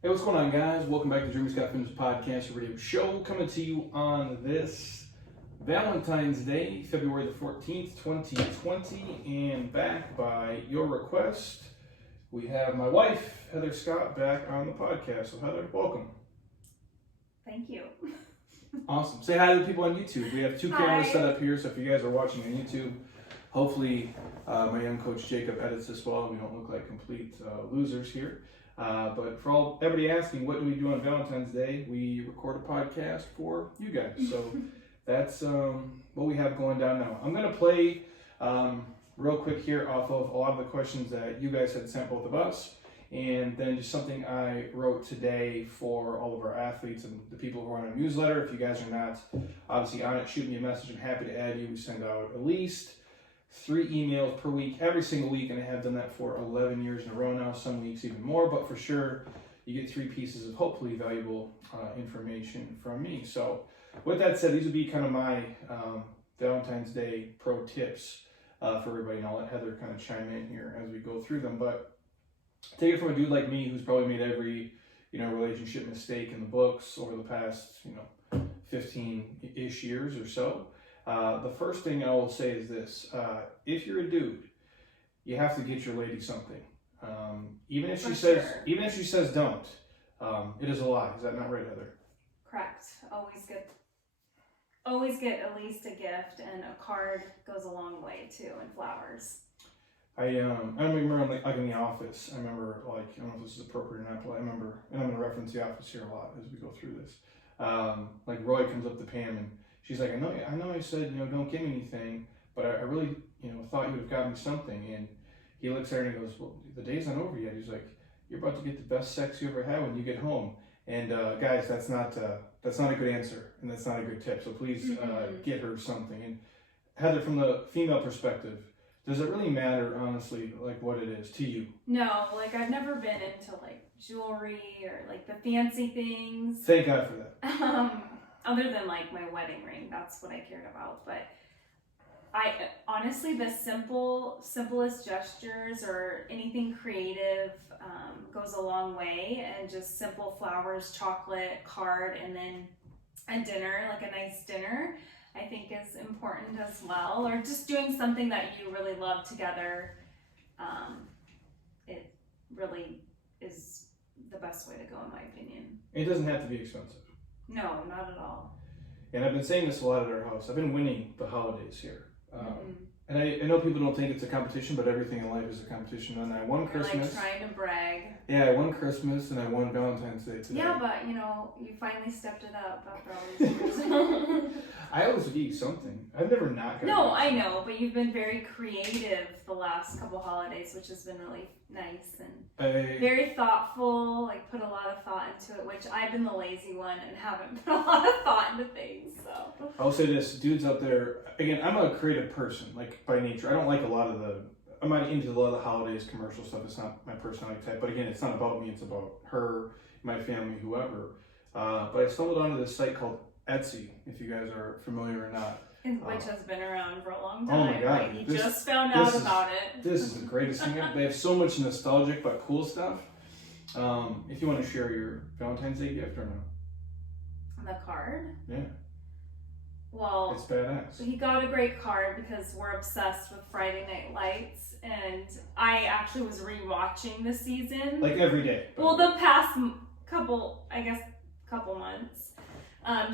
Hey, what's going on, guys? Welcome back to the Dreamers Got Fitness Podcast Radio Show, coming to you on this Valentines Day, February the 14th, 2020, and back by your request, we have my wife, Heather Scott, back on the podcast. So, Heather, welcome. Thank you. Awesome. Say hi to the people on YouTube. We have two cameras Hi. set up here, so if you guys are watching on YouTube, hopefully my young coach Jacob edits this well and we don't look like complete losers here. But for everybody asking, what do we do on Valentine's Day? We record a podcast for you guys. So that's what we have going down now. I'm going to play real quick here off of a lot of the questions that you guys had sent both of us. And then just something I wrote today for all of our athletes and the people who are on our newsletter. If you guys are not obviously on it, shoot me a message. I'm happy to add you. We send out at least 3 emails per week, every single week, and I have done that for 11 years in a row now, some weeks even more, but for sure, you get 3 pieces of hopefully valuable information from me. So with that said, these would be kind of my Valentine's Day pro tips for everybody, and I'll let Heather kind of chime in here as we go through them, but take it from a dude like me who's probably made every, relationship mistake in the books over the past, 15-ish years or so. The first thing I will say is this: if you're a dude, you have to get your lady something. Even if she says don't, it is a lie. Is that not right, Heather? Correct. Always get at least a gift, and a card goes a long way too, and flowers. I remember in the office. I remember I don't know if this is appropriate or not, but I remember, and I'm gonna reference the office here a lot as we go through this. Roy comes up to Pam and she's like, I know I said, don't give me anything, but I really, thought you would have gotten me something. And he looks at her and he goes, well, the day's not over yet. He's like, you're about to get the best sex you ever had when you get home. And guys, that's not a good answer, and that's not a good tip. So please get her something. And Heather, from the female perspective, does it really matter, honestly, what it is to you? No, I've never been into jewelry or the fancy things. Thank God for that. Other than my wedding ring, that's what I cared about. But I honestly, the simplest gestures or anything creative goes a long way, and just simple flowers, chocolate, card, and then a dinner, a nice dinner, I think is important as well. Or just doing something that you really love together. It really is the best way to go, in my opinion. It doesn't have to be expensive. No, not at all. And I've been saying this a lot at our house. I've been winning the holidays here. And I know people don't think it's a competition, but everything in life is a competition. And I won Christmas. You're trying to brag. Yeah, I won Christmas and I won Valentine's Day today. Yeah, but you finally stepped it up after all these years. I always give something. I've never not gotten No, I know, but you've been very creative the last couple holidays, which has been really nice and very thoughtful. Put a lot of thought into it, which I've been the lazy one and haven't put a lot of thought into things. So I'll say this, dudes out there. Again, I'm a creative person, by nature. I don't like I'm not into a lot of the holidays, commercial stuff. It's not my personality type. But again, it's not about me. It's about her, my family, whoever. But I stumbled onto this site called Etsy, if you guys are familiar or not. Which has been around for a long time. Oh my God. You just found out about it. This is the greatest thing ever. They have so much nostalgic but cool stuff. If you want to share your Valentine's Day gift or not. The card? Yeah. Well, it's badass. He got a great card because we're obsessed with Friday Night Lights, and I actually was rewatching the season. Every day. Well, the past couple months.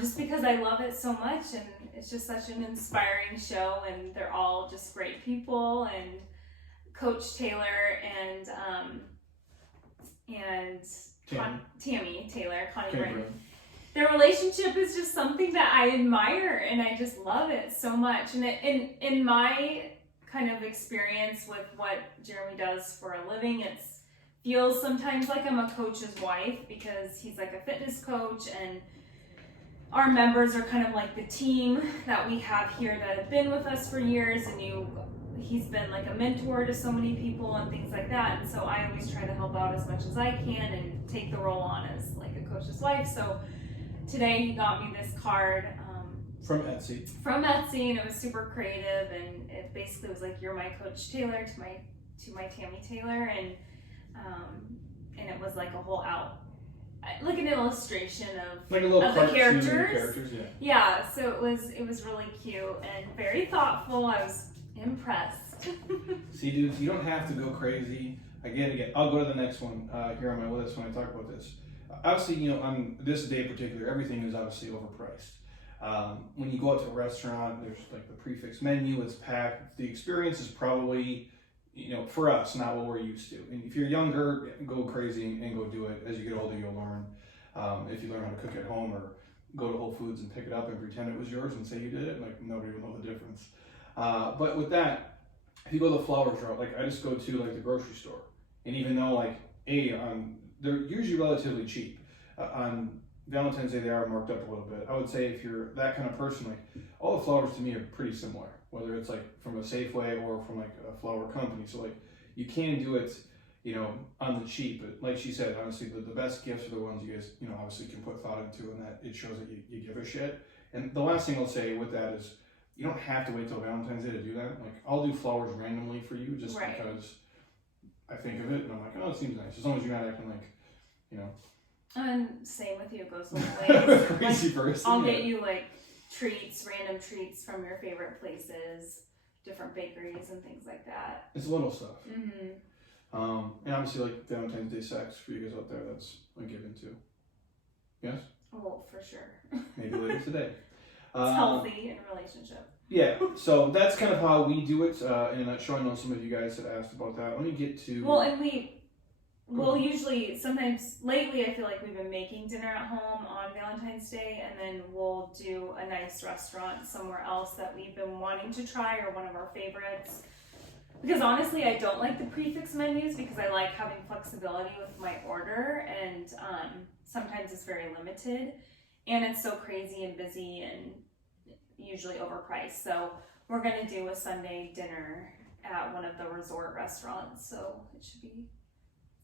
Just because I love it so much, and it's just such an inspiring show, and they're all just great people, and Coach Taylor and Tammy Taylor, Connie Britton. Their relationship is just something that I admire, and I just love it so much. And in my kind of experience with what Jeremy does for a living, it feels sometimes like I'm a coach's wife, because he's a fitness coach, and our members are kind of the team that we have here that have been with us for years, and he's been a mentor to so many people and things like that. And so I always try to help out as much as I can and take the role on as a coach's wife. So today he got me this card from Etsy, and it was super creative, and it basically was you're my Coach Taylor to my Tammy Taylor, and it was a whole like an illustration of like a little of the cartoon characters. Yeah. Yeah, so it was really cute and very thoughtful. I was impressed. See, dudes, you don't have to go crazy. Again, I'll go to the next one here on my list when I talk about this. Obviously, you know, on this day in particular, everything is obviously overpriced. When you go out to a restaurant, there's like the prefix menu, it's packed. The experience is probably, you know, for us, not what we're used to. And if you're younger, go crazy and go do it. As you get older, you'll learn. If you learn how to cook at home or go to Whole Foods and pick it up and pretend it was yours and say you did it, like nobody will know the difference. But with that, if you go the flowers route, like I just go to like the grocery store. And even though like, they're usually relatively cheap. On Valentine's Day, they are marked up a little bit. I would say if you're that kind of person, like all the flowers to me are pretty similar, whether it's like from a Safeway or from like a flower company. So like you can do it, you know, on the cheap. But like she said, honestly, the best gifts are the ones you guys, you know, obviously can put thought into, and that it shows that you give a shit. And the last thing I'll say with that is you don't have to wait till Valentine's Day to do that. Like I'll do flowers randomly for you just because I think of it and I'm like, oh, it seems nice. As long as you're not acting like, you know. And same with you, it goes both ways. Crazy person. I'll get you like treats, random treats from your favorite places, different bakeries and things like that. It's little stuff. Mm-hmm. And obviously like Valentine's Day sex for you guys out there, that's a given too. Yes? Oh, for sure. Maybe later today. It's healthy in a relationship. Yeah, so that's kind of how we do it in a nutshell. I know some of you guys had asked about that. Let me get to... Well, and we'll usually, sometimes, lately I feel like we've been making dinner at home on Valentine's Day, and then we'll do a nice restaurant somewhere else that we've been wanting to try, or one of our favorites. Because honestly, I don't like the prefix menus because I like having flexibility with my order, and sometimes it's very limited, and it's so crazy and busy and usually overpriced. So we're gonna do a Sunday dinner at one of the resort restaurants, so it should be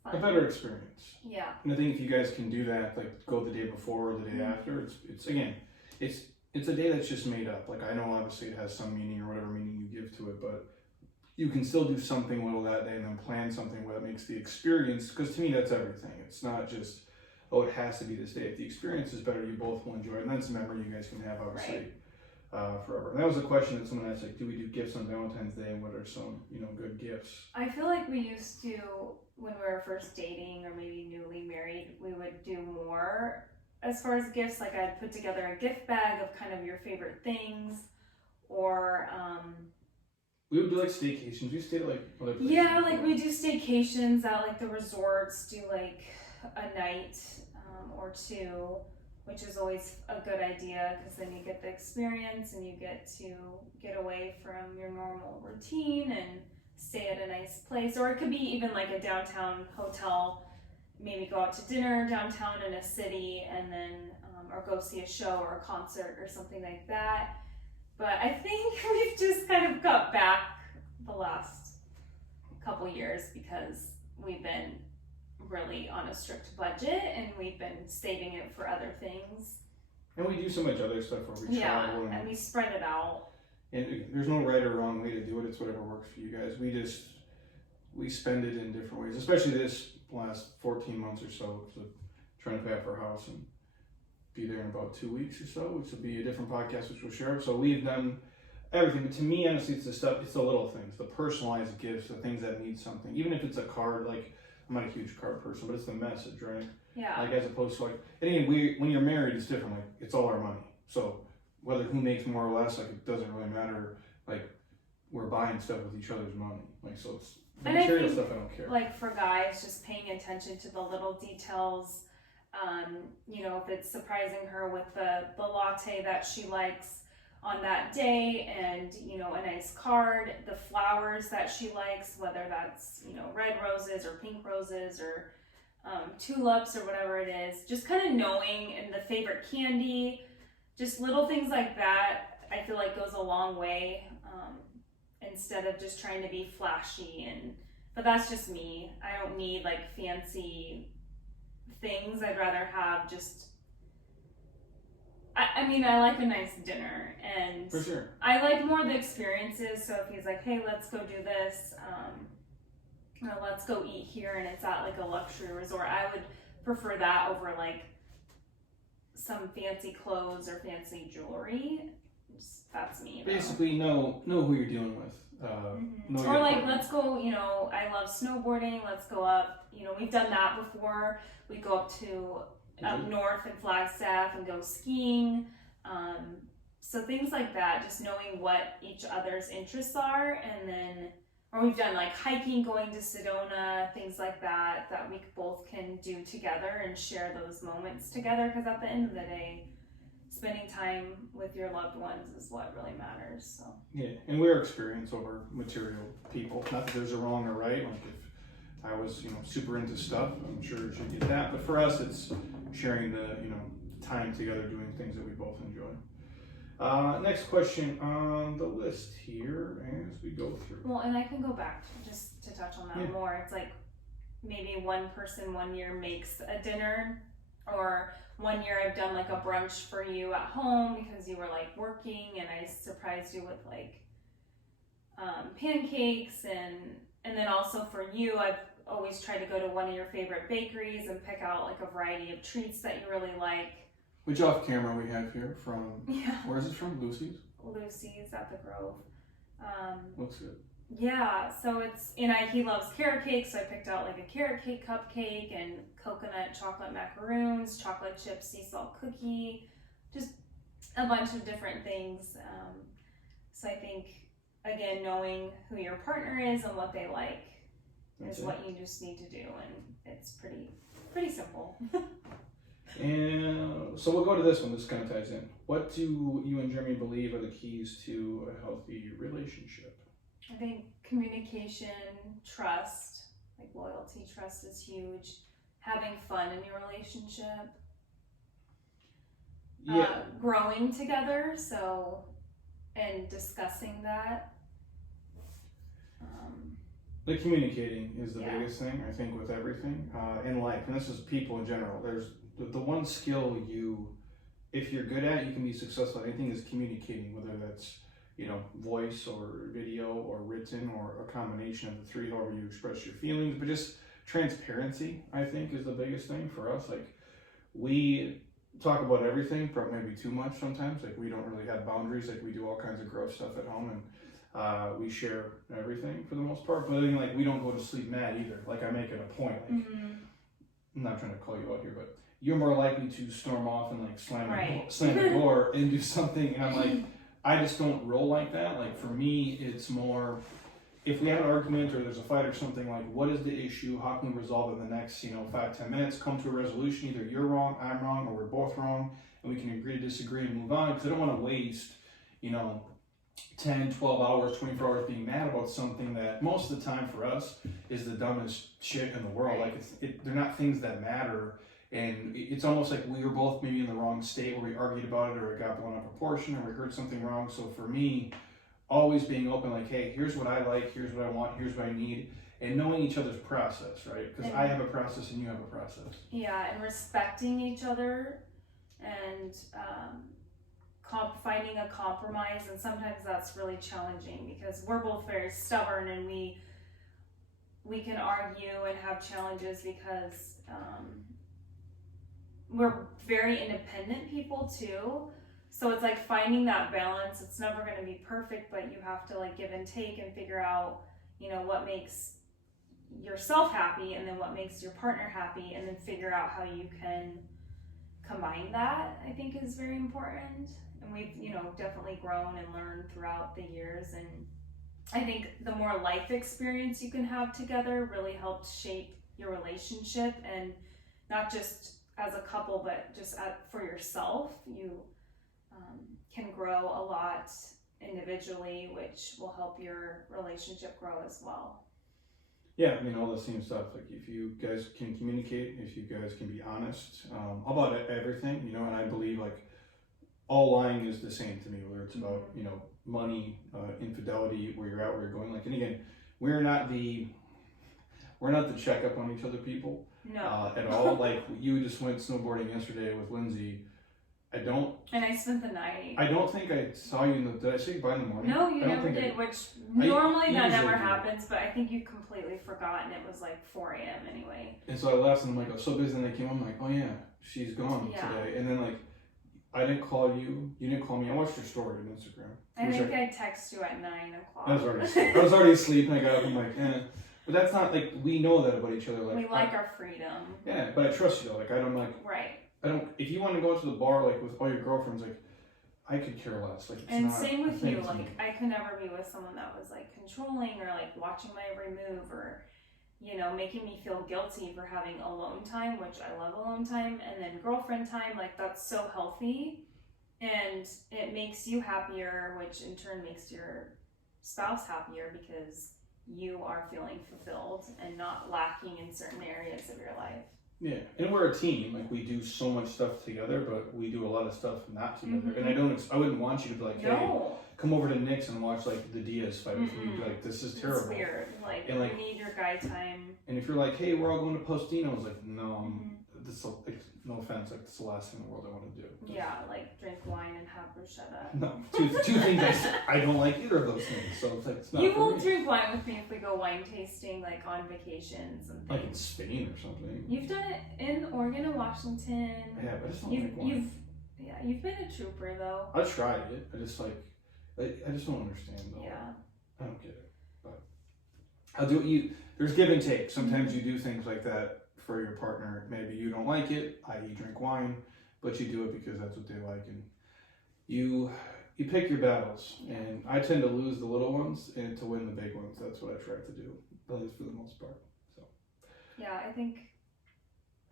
fun. A better experience. Yeah. And I think if you guys can do that, like go the day before or the day after, it's a day that's just made up. Like I know obviously it has some meaning or whatever meaning you give to it, but you can still do something little that day and then plan something where that makes the experience, because to me that's everything. It's not just, oh, it has to be this day. If the experience is better, you both will enjoy it, and that's a memory you guys can have obviously forever. And that was a question that someone asked, like, do we do gifts on Valentine's Day, and what are some, you know, good gifts? I feel like we used to, when we were first dating or maybe newly married, we would do more as far as gifts. Like I'd put together a gift bag of kind of your favorite things, or we would do like staycations. We stayed at like other places. Yeah, like we do staycations at like the resorts, do like a night or two, which is always a good idea because then you get the experience and you get to get away from your normal routine and stay at a nice place. Or it could be even like a downtown hotel, maybe go out to dinner downtown in a city, and then or go see a show or a concert or something like that. But I think we've just kind of cut back the last couple years because we've been really on a strict budget and we've been saving it for other things. And we do so much other stuff where we travel. And we spread it out. And there's no right or wrong way to do it. It's whatever works for you guys. We spend it in different ways, especially this last 14 months or so. So trying to pay off our house and be there in about 2 weeks or so, which will be a different podcast which we'll share. So we've done everything. But to me, honestly, it's the little things, the personalized gifts, the things that mean something. Even if it's a card, like I'm not a huge card person, but it's the message, right? Yeah. Like as opposed to like, and again, when you're married, it's different. Like it's all our money. So whether who makes more or less, like it doesn't really matter. Like we're buying stuff with each other's money. Like so, it's the material stuff. I don't care. Like for guys, just paying attention to the little details. You know, if it's surprising her with the latte that she likes on that day, and you know, a nice card, the flowers that she likes, whether that's, you know, red roses or pink roses or tulips or whatever it is, just kind of knowing, and the favorite candy, just little things like that, I feel like goes a long way, instead of just trying to be flashy. But that's just me. I don't need like fancy things. I'd rather have just, I mean, I like a nice dinner, and for sure. I like more the experiences. So if he's like, hey, let's go do this, or let's go eat here, and it's at like a luxury resort, I would prefer that over like some fancy clothes or fancy jewelry. That's me. Basically, know who you're dealing with. Know or your like, partner. let's go, I love snowboarding. Let's go up. We've done that before. We go up to up north in Flagstaff and go skiing. So things like that, just knowing what each other's interests are, and then, or we've done like hiking, going to Sedona, things like that we both can do together and share those moments together, because at the end of the day, spending time with your loved ones is what really matters. So yeah, and we're experience over material people. Not that there's a wrong or right. Like if I was, super into stuff, I'm sure you should get that. But for us, it's sharing the, time together, doing things that we both enjoy. Next question on the list here as we go through. Well, and I can go back just to touch on that more. It's like maybe one person one year makes a dinner, or one year I've done like a brunch for you at home because you were like working, and I surprised you with like pancakes, and then also for you, I've always tried to go to one of your favorite bakeries and pick out like a variety of treats that you really like. Which off camera we have here from, where is it from? Lucy's at the Grove. Looks good. Yeah, so he loves carrot cake, so I picked out like a carrot cake cupcake and coconut chocolate macaroons, chocolate chip sea salt cookie, just a bunch of different things. So I think, again, knowing who your partner is and what they like is what you just need to do, and it's pretty simple. And so we'll go to this one. This kind of ties in. What do you and Jeremy believe are the keys to a healthy relationship? I think communication, trust, like loyalty, trust is huge. Having fun in your relationship. Yeah. Growing together, and discussing that. The communicating is the biggest thing, I think, with everything in life. And this is people in general. There's the one skill if you're good at, you can be successful at anything, is communicating, whether that's, voice or video or written or a combination of the three, however you express your feelings. But just transparency, I think, is the biggest thing for us. Like, we talk about everything, but maybe too much sometimes. Like, we don't really have boundaries. Like, we do all kinds of gross stuff at home, and we share everything for the most part. But then, like, we don't go to sleep mad either. Like, I make it a point. Like, I'm not trying to call you out here, but you're more likely to storm off and like slam the door and do something. And I'm like, I just don't roll like that. Like, for me, it's more, if we have an argument or there's a fight or something, like, what is the issue? How can we resolve it in the next, 5-10 minutes? Come to a resolution. Either you're wrong, I'm wrong, or we're both wrong, and we can agree to disagree and move on. Because I don't want to waste, 10, 12 hours, 24 hours being mad about something that most of the time for us is the dumbest shit in the world. Like, they're not things that matter. And it's almost like we were both maybe in the wrong state where we argued about it, or it got blown out of proportion, or we heard something wrong. So for me, always being open, like, hey, here's what I like, here's what I want, here's what I need, and knowing each other's process, right? Because I have a process and you have a process. Yeah, and respecting each other, and finding a compromise. And sometimes that's really challenging because we're both very stubborn, and we can argue and have challenges because we're very independent people too. So it's like finding that balance. It's never going to be perfect, but you have to like give and take and figure out, what makes yourself happy and then what makes your partner happy, and then figure out how you can combine that, I think, is very important. And we've, definitely grown and learned throughout the years. And I think the more life experience you can have together really helps shape your relationship, and not just as a couple, but just for yourself. You can grow a lot individually, which will help your relationship grow as well. Yeah, all the same stuff. Like, if you guys can communicate, if you guys can be honest about everything, and I believe like all lying is the same to me, whether it's about, money, infidelity, where you're at, where you're going. Like, and again, we're not the check up on each other people. No. At all. Like, you just went snowboarding yesterday with Lindsay. I don't. And I spent the night. I don't think I saw you in the. Did I see you by in the morning? No, you never did. Which normally that never happens, but I think you completely forgot, and it was like 4 a.m. anyway. And so I left, and I'm like, I was so busy. And I came home, I'm like, oh yeah, she's gone today. And then like, I didn't call you. You didn't call me. I watched your story on Instagram. I think I texted you at 9 o'clock. I was already asleep, and I got up. I'm like, eh. But that's not like we know that about each other. Like we like our freedom. Yeah, but I trust you though. Like I don't like. Right. I don't. If you want to go to the bar like with all your girlfriends, like I could care less. Like it's and not same with you. Like I could never be with someone that was like controlling or like watching my every move or, you know, making me feel guilty for having alone time, which I love alone time, and then girlfriend time. Like that's so healthy, and it makes you happier, which in turn makes your spouse happier because you are feeling fulfilled and not lacking in certain areas of your life. Yeah, and we're a team. Like we do so much stuff together, but we do a lot of stuff not together. And I wouldn't want you to be like, hey, come over to Nick's and watch like the Diaz fight with me. Like this is terrible. It's weird. Like and, you need your guy time. And if you're like, hey, we're all going to Postino, I was like, no, this like, no offense, like this is the last thing in the world I want to do. Yeah, like drink wine and have bruschetta. No, two things I don't like either of those things. So it's like it's not. You won't drink wine with me if we go wine tasting, like on vacations and things. Like in Spain or something. You've done it in Oregon and Washington. Yeah, but I just don't like wine. You've been a trooper though. I tried it. I just like, I just don't understand though. Yeah. I don't get it. But I'll do it. There's give and take. Sometimes you do things like that for your partner. Maybe you don't like it, i.e. drink wine, but you do it because that's what they like, and you pick your battles. And I tend to lose the little ones and to win the big ones. That's what I try to do, at least for the most part. So yeah, I think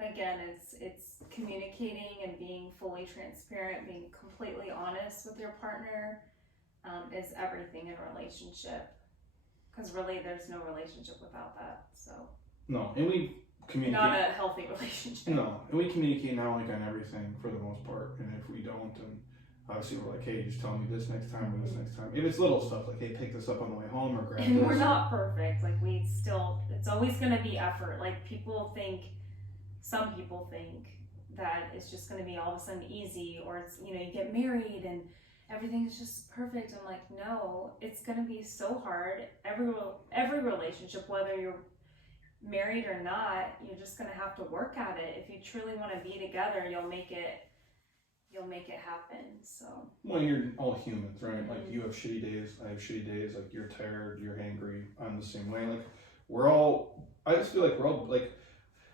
again it's communicating and being fully transparent, being completely honest with your partner is everything in a relationship, because really there's no relationship without that. So no, and we communicate. Not a healthy relationship. No, and we communicate now like on everything for the most part. And if we don't, then obviously we're like, hey, just tell me this next time or this next time. If it's little stuff like, hey, pick this up on the way home or grab and this. We're not perfect. Like it's always going to be effort. Like some people think that it's just going to be all of a sudden easy, or it's, you know, you get married and everything's just perfect. I'm like, no, it's going to be so hard. Every relationship, whether you're married or not, you're just going to have to work at it. If you truly want to be together, you'll make it happen. So well, you're all humans, right? Like you have shitty days, I have shitty days. Like you're tired, you're hangry, I'm the same way. Like I just feel like we're all like,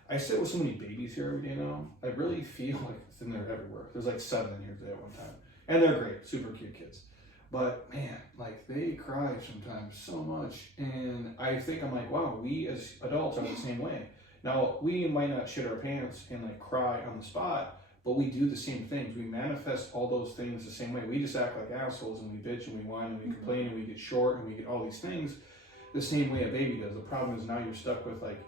I sit with so many babies here every day now. I really feel like it's in there everywhere. There's like 7 in here today at one time, and they're great, super cute kids. But man, like they cry sometimes so much, and I think I'm like, wow, we as adults are the same way. Now we might not shit our pants and like cry on the spot, but we do the same things. We manifest all those things the same way. We just act like assholes, and we bitch and we whine and we complain and we get short and we get all these things the same way a baby does. The problem is now you're stuck with like,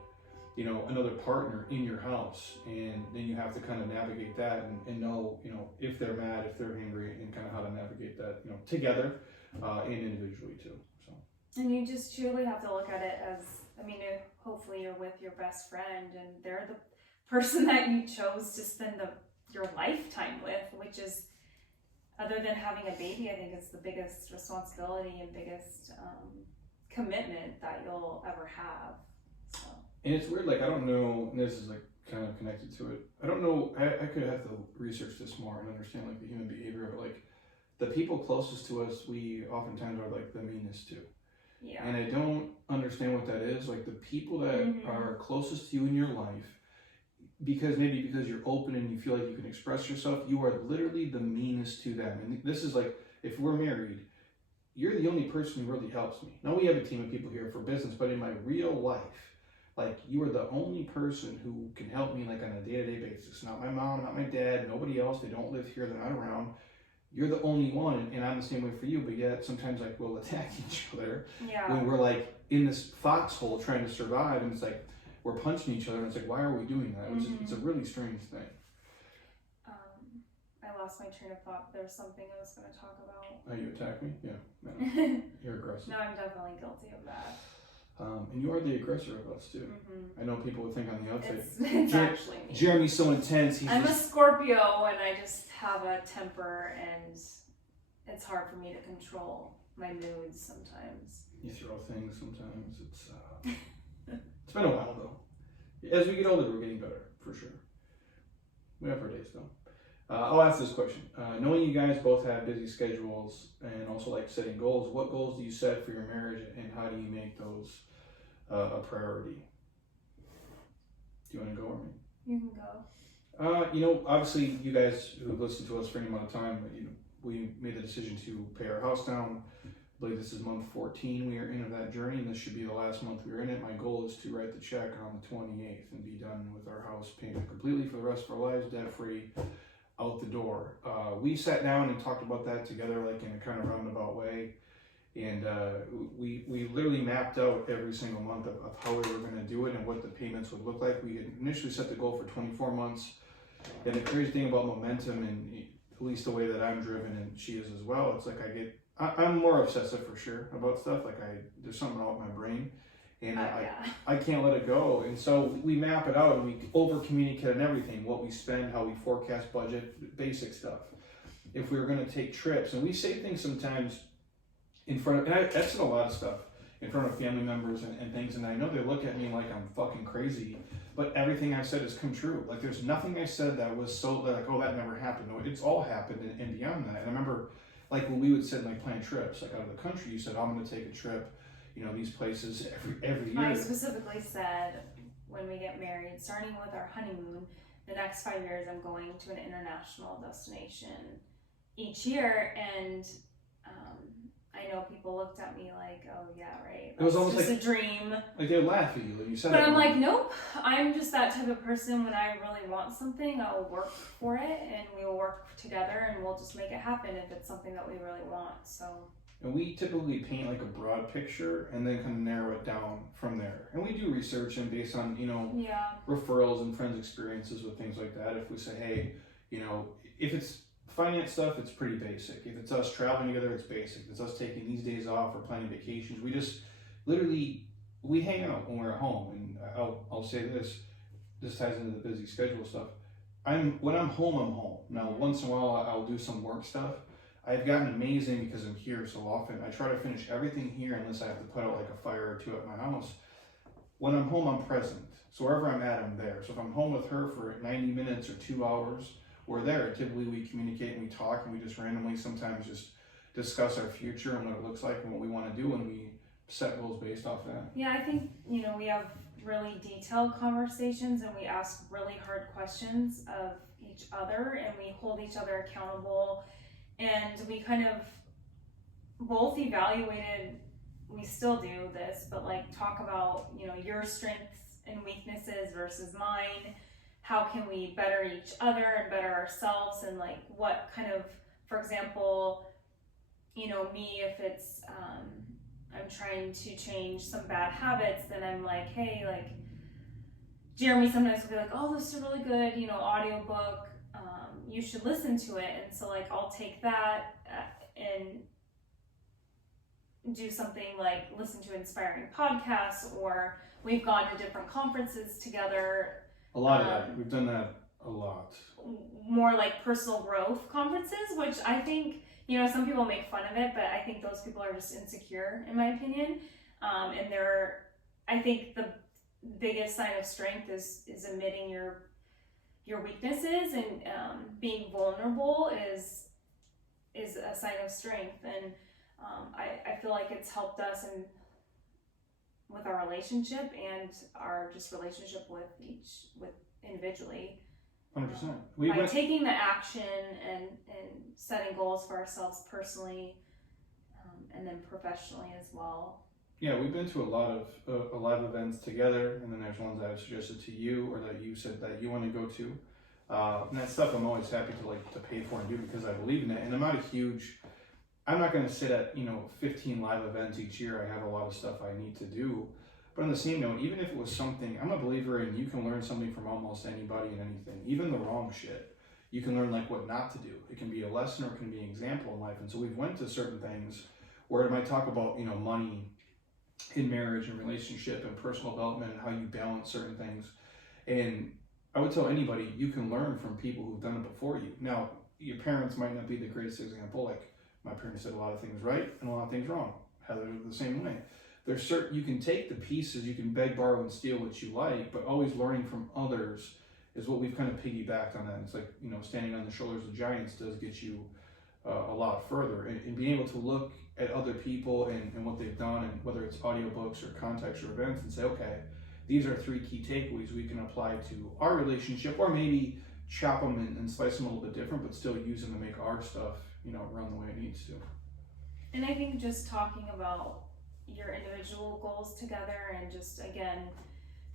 you know, another partner in your house, and then you have to kind of navigate that and know, you know, if they're mad, if they're angry, and kind of how to navigate that, you know, together and individually too. So. And you just truly have to look at it as, I mean, hopefully you're with your best friend and they're the person that you chose to spend your lifetime with, which is, other than having a baby, I think it's the biggest responsibility and biggest commitment that you'll ever have. So. And it's weird, like I don't know, and this is like kind of connected to it. I don't know, I could have to research this more and understand like the human behavior, but like the people closest to us, we oftentimes are like the meanest to. Yeah. And I don't understand what that is. Like the people that are closest to you in your life, because you're open and you feel like you can express yourself, you are literally the meanest to them. And this is like, if we're married, you're the only person who really helps me. Now we have a team of people here for business, but in my real life, like you are the only person who can help me like on a day-to-day basis. Not my mom, not my dad, nobody else. They don't live here, they're not around. You're the only one, and I'm the same way for you, but yet sometimes like we'll attack each other when we're like in this foxhole trying to survive, and it's like we're punching each other, and it's like, why are we doing that? It's a really strange thing. I lost my train of thought. There was something I was going to talk about. Oh, you attack me? Yeah. No. You're aggressive. No, I'm definitely guilty of that. And you are the aggressor of us too. I know people would think on the outside, it's actually me. Jeremy's so intense. I'm a Scorpio, and I just have a temper, and it's hard for me to control my moods sometimes. You throw things sometimes. It's been a while though. As we get older, we're getting better for sure. We have our days though. I'll ask this question. Knowing you guys both have busy schedules and also like setting goals, what goals do you set for your marriage, and how do you make those a priority? Do you want to go, or me? You can go. Obviously, you guys who have listened to us for any amount of time, we made the decision to pay our house down. I believe this is month 14 we are in of that journey, and this should be the last month we are in it. My goal is to write the check on the 28th and be done with our house payment completely for the rest of our lives, debt-free, out the door. We sat down and talked about that together, like in a kind of roundabout way, and we literally mapped out every single month of how we were going to do it and what the payments would look like. We had initially set the goal for 24 months, and the crazy thing about momentum, and at least the way that I'm driven, and she is as well, it's like I'm more obsessive for sure about stuff. Like there's something wrong with my brain, and I can't let it go. And so we map it out, and we over communicate on everything: what we spend, how we forecast, budget, basic stuff. If we were going to take trips, and we say things sometimes in front of, and I've said a lot of stuff in front of family members and things, and I know they look at me like I'm fucking crazy, but everything I've said has come true. Like there's nothing I said that was so like, oh, that never happened. No, it's all happened and beyond that. And I remember like when we would sit and like plan trips, like out of the country, you said, I'm going to take a trip, these places every year. I specifically said when we get married, starting with our honeymoon, the next 5 years I'm going to an international destination each year, and I know people looked at me like, oh yeah, right. It was almost just like a dream. Like they would laugh at you when you said But that. I'm like, nope. I'm just that type of person. When I really want something, I will work for it, and we will work together, and we'll just make it happen if it's something that we really want. So. And we typically paint like a broad picture and then kind of narrow it down from there. And we do research, and based on referrals and friends' experiences with things like that. If we say, hey, if it's finance stuff, it's pretty basic. If it's us traveling together, it's basic. If it's us taking these days off or planning vacations, we just literally we hang out when we're at home. And I'll say this ties into the busy schedule stuff. When I'm home, I'm home. Now once in a while I'll do some work stuff. I've gotten amazing because I'm here so often. I try to finish everything here unless I have to put out like a fire or two at my house. When I'm home, I'm present. So wherever I'm at, I'm there. So if I'm home with her for 90 minutes or 2 hours, we're there. Typically we communicate and we talk, and we just randomly sometimes just discuss our future and what it looks like and what we want to do, and we set goals based off that. Yeah, I think, we have really detailed conversations, and we ask really hard questions of each other, and we hold each other accountable, and we kind of both evaluated, we still do this, but like talk about, your strengths and weaknesses versus mine. How can we better each other and better ourselves, and like what kind of, for example, me, if it's I'm trying to change some bad habits, then I'm like, hey, like Jeremy sometimes will be like, oh, this is a really good, audiobook, you should listen to it. And so like I'll take that and do something like listen to inspiring podcasts, or we've gone to different conferences together. A lot of that. We've done that a lot. More like personal growth conferences, which I think, some people make fun of it, but I think those people are just insecure, in my opinion. And I think the biggest sign of strength is admitting your weaknesses, and being vulnerable is a sign of strength. And I feel like it's helped us with our relationship and our just relationship with individually. 100%. By taking the action and setting goals for ourselves personally, and then professionally as well. Yeah, we've been to a lot of live events together, and then there's ones that I've suggested to you, or that you said that you want to go to. And that stuff I'm always happy to pay for and do, because I believe in it. And I'm not going to sit at 15 live events each year. I have a lot of stuff I need to do. But on the same note, even if it was something, I'm a believer in, you can learn something from almost anybody and anything, even the wrong shit. You can learn like what not to do. It can be a lesson, or it can be an example in life. And so we've went to certain things where it might talk about money in marriage and relationship and personal development and how you balance certain things. And I would tell anybody, you can learn from people who've done it before you. Now, your parents might not be the greatest example. Like my parents did a lot of things right and a lot of things wrong. Heather the same way. There's certain, you can take the pieces, you can beg, borrow, and steal what you like, but always learning from others is what we've kind of piggybacked on that. It's like, you know, standing on the shoulders of giants does get you a lot further. And being able to look at other people and what they've done, and whether it's audiobooks or context or events, and say, okay, these are 3 key takeaways we can apply to our relationship, or maybe chop them and slice them a little bit different, but still use them to make our stuff, you know, run the way it needs to. And I think just talking about your individual goals together and just, again,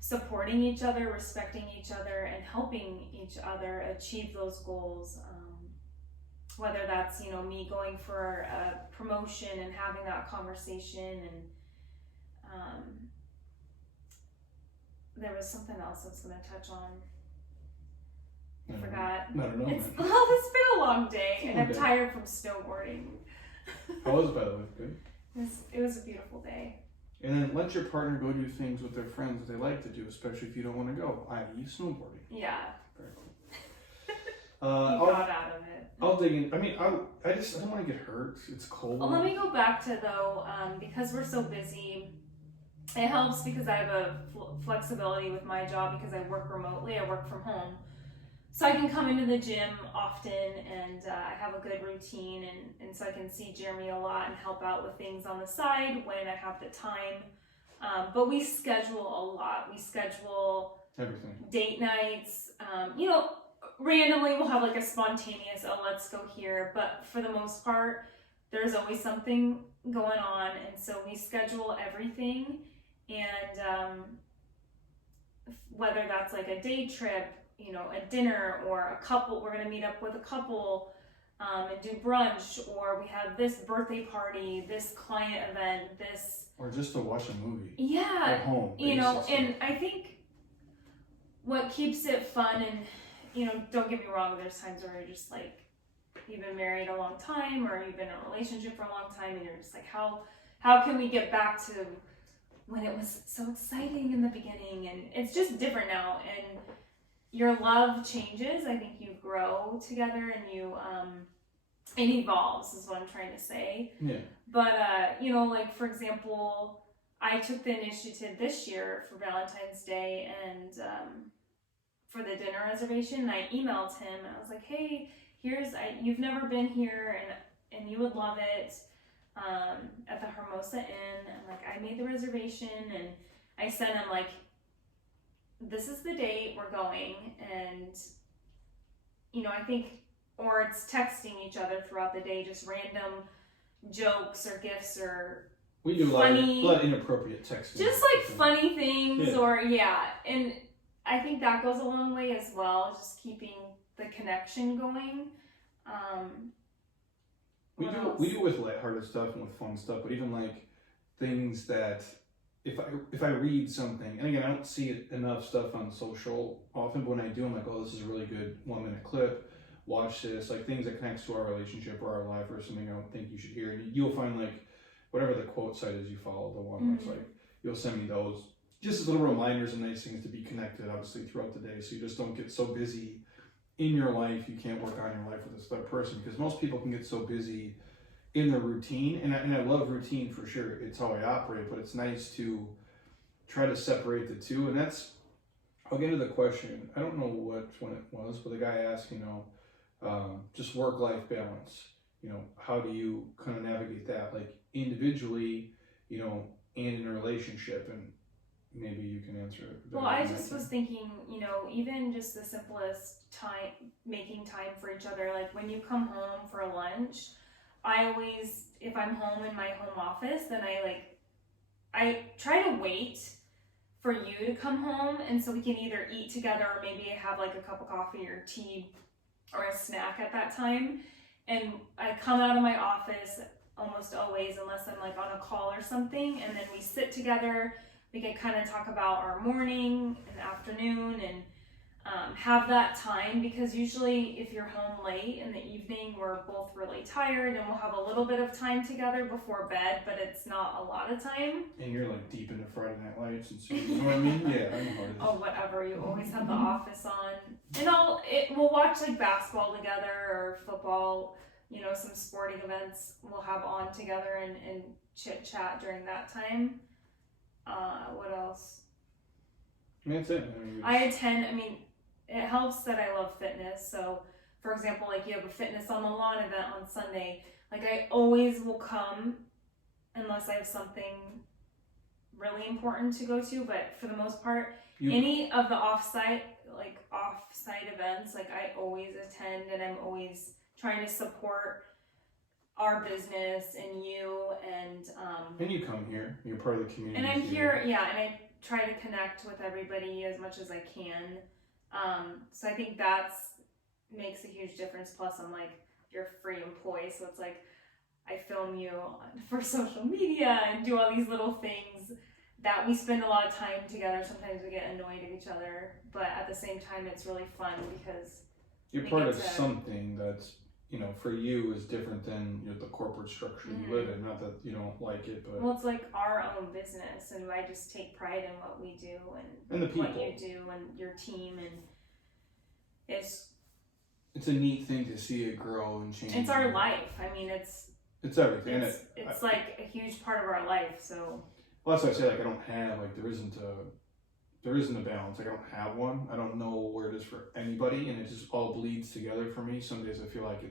supporting each other, respecting each other, and helping each other achieve those goals. Whether that's, you know, me going for a promotion and having that conversation, and there was something else I was going to touch on. I forgot. I don't know. It's been a long day, and I'm tired from snowboarding. How was it, by the way? Good? It was a beautiful day. And then let your partner go do things with their friends that they like to do, especially if you don't want to go, i.e. snowboarding. Yeah. Very cool. You got out of it. I'll dig in. I mean, I don't want to get hurt. It's cold. Well, let me go back to, though, because we're so busy, it helps because I have a flexibility with my job because I work remotely. I work from home. So I can come into the gym often, and I have a good routine, and so I can see Jeremy a lot and help out with things on the side when I have the time. But we schedule a lot. We schedule everything. Date nights. You know, randomly we'll have like a spontaneous, oh, let's go here. But for the most part, there's always something going on, and so we schedule everything. And whether that's like a day trip, you know, a dinner, or a couple, we're going to meet up with a couple and do brunch, or we have this birthday party, this client event, this... Or just to watch a movie. Yeah. At home. You know, and I think what keeps it fun, and, you know, don't get me wrong, there's times where you're just like, you've been married a long time, or you've been in a relationship for a long time, and you're just like, how can we get back to when it was so exciting in the beginning? And it's just different now, and your love changes. I think you grow together, and you it evolves, is what I'm trying to say. Yeah. But you know, like for example, I took the initiative this year for Valentine's Day, and for the dinner reservation, and I emailed him, and I was like, hey, you've never been here, and you would love it, at the Hermosa Inn. And like, I made the reservation, and I sent him like, this is the date we're going, and you know, I think, or it's texting each other throughout the day, just random jokes or gifts, or we do funny, a lot of inappropriate texting, just like funny things. Yeah. Or and I think that goes a long way as well, just keeping the connection going. We do with lighthearted stuff and with fun stuff, but even like things that if I read something, and again, I don't see enough stuff on social often, but when I do, I'm like, oh, this is a really good 1-minute clip, watch this, like things that connects to our relationship or our life, or something I don't think you should hear. And you'll find like, whatever the quote site is you follow, the one that's like, you'll send me those, just as little reminders and nice things to be connected, obviously, throughout the day, so you just don't get so busy in your life, you can't work on your life with this other person, because most people can get so busy in their routine, and I love routine for sure, it's how I operate, but it's nice to try to separate the two. And that's, I'll get to the question, I don't know which one it was, but the guy asked, you know, just work-life balance, you know, how do you kind of navigate that, like individually, you know, and in a relationship? And maybe you can answer it. Well, I just was thinking, you know, even just the simplest time, making time for each other, like when you come home for lunch, I always, if I'm home in my home office, then I try to wait for you to come home, and so we can either eat together, or maybe have like a cup of coffee or tea or a snack at that time. And I come out of my office almost always, unless I'm like on a call or something, and then we sit together, we can kind of talk about our morning and afternoon, have that time, because usually if you're home late in the evening, we're both really tired and we'll have a little bit of time together before bed, but it's not a lot of time. And you're like deep into Friday Night Lights and so, you know what I mean? Yeah, I know how it is. Oh, whatever. You always have The Office on, and we'll watch like basketball together or football. Some sporting events we'll have on together and chit chat during that time. What else? I mean, that's it. It helps that I love fitness. So, for example, like you have a fitness on the lawn event on Sunday. Like I always will come unless I have something really important to go to. But for the most part, any of the offsite events, like I always attend, and I'm always trying to support our business and you and you come here. You're part of the community. And I'm here, yeah, and I try to connect with everybody as much as I can. So I think makes a huge difference. Plus, I'm like your free employee, so it's like I film you for social media and do all these little things that we spend a lot of time together. Sometimes we get annoyed at each other, but at the same time, it's really fun because you're part of something that's, for you is different than the corporate structure you live in. Not that you don't like it, but it's like our own business, and I just take pride in what we do and the people. What you do and your team, and it's a neat thing to see it grow and change. It's our life. I mean, it's everything. It's like a huge part of our life. So. Well, that's why I say, like, I don't have, like, there isn't a balance. Like, I don't have one. I don't know where it is for anybody, and it just all bleeds together for me. Some days I feel like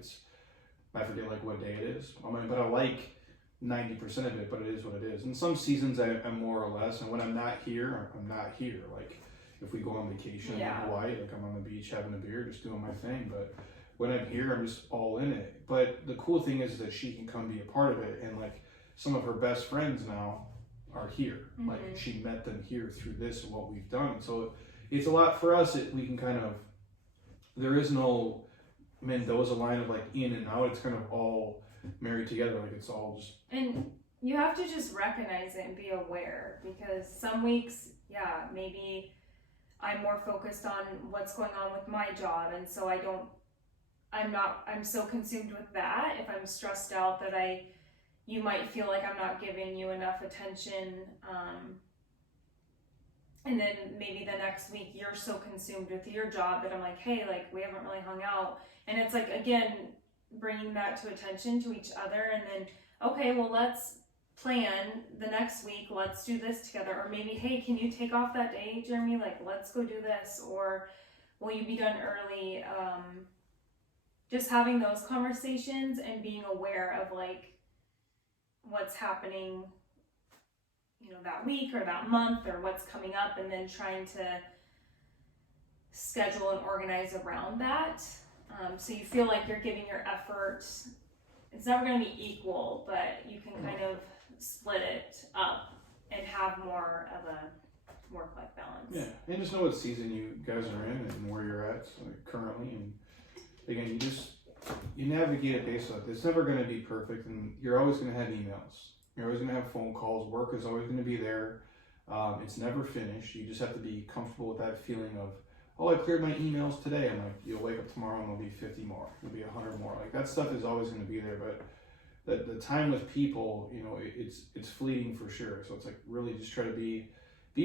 I forget, like, what day it is. But I like 90% of it, but it is what it is. And some seasons I'm more or less, and when I'm not here, I'm not here. Like, if we go on vacation in Hawaii, like, I'm on the beach having a beer, just doing my thing. But when I'm here, I'm just all in it. But the cool thing is that she can come be a part of it, and, like, some of her best friends now are here. Like she met them here through this and what we've done. So it's a lot for us. We can kind of, there is no Mendoza line of like in and out. It's kind of all married together. Like it's all just. And you have to just recognize it and be aware, because some weeks, maybe I'm more focused on what's going on with my job. And so I'm so consumed with that. If I'm stressed out that you might feel like I'm not giving you enough attention, and then maybe the next week you're so consumed with your job that I'm like, hey, like we haven't really hung out. And it's like, again, bringing that to attention to each other, and then, okay, well, let's plan the next week, let's do this together. Or maybe, hey, can you take off that day, Jeremy? Like, let's go do this. Or will you be done early? Just having those conversations and being aware of like what's happening, that week or that month or what's coming up, and then trying to schedule and organize around that. So you feel like you're giving your effort. It's never going to be equal, but you can kind of split it up and have more of a work-life balance. Yeah, and just know what season you guys are in and where you're at currently. And again, you navigate it based on it. It's never going to be perfect, and you're always going to have emails. You're always going to have phone calls. Work is always going to be there. It's never finished. You just have to be comfortable with that feeling of, oh, I cleared my emails today. I'm like, you'll wake up tomorrow and there'll be 50 more. There'll be 100 more. Like that stuff is always going to be there. But the time with people, it's fleeting for sure. So it's like really just try to be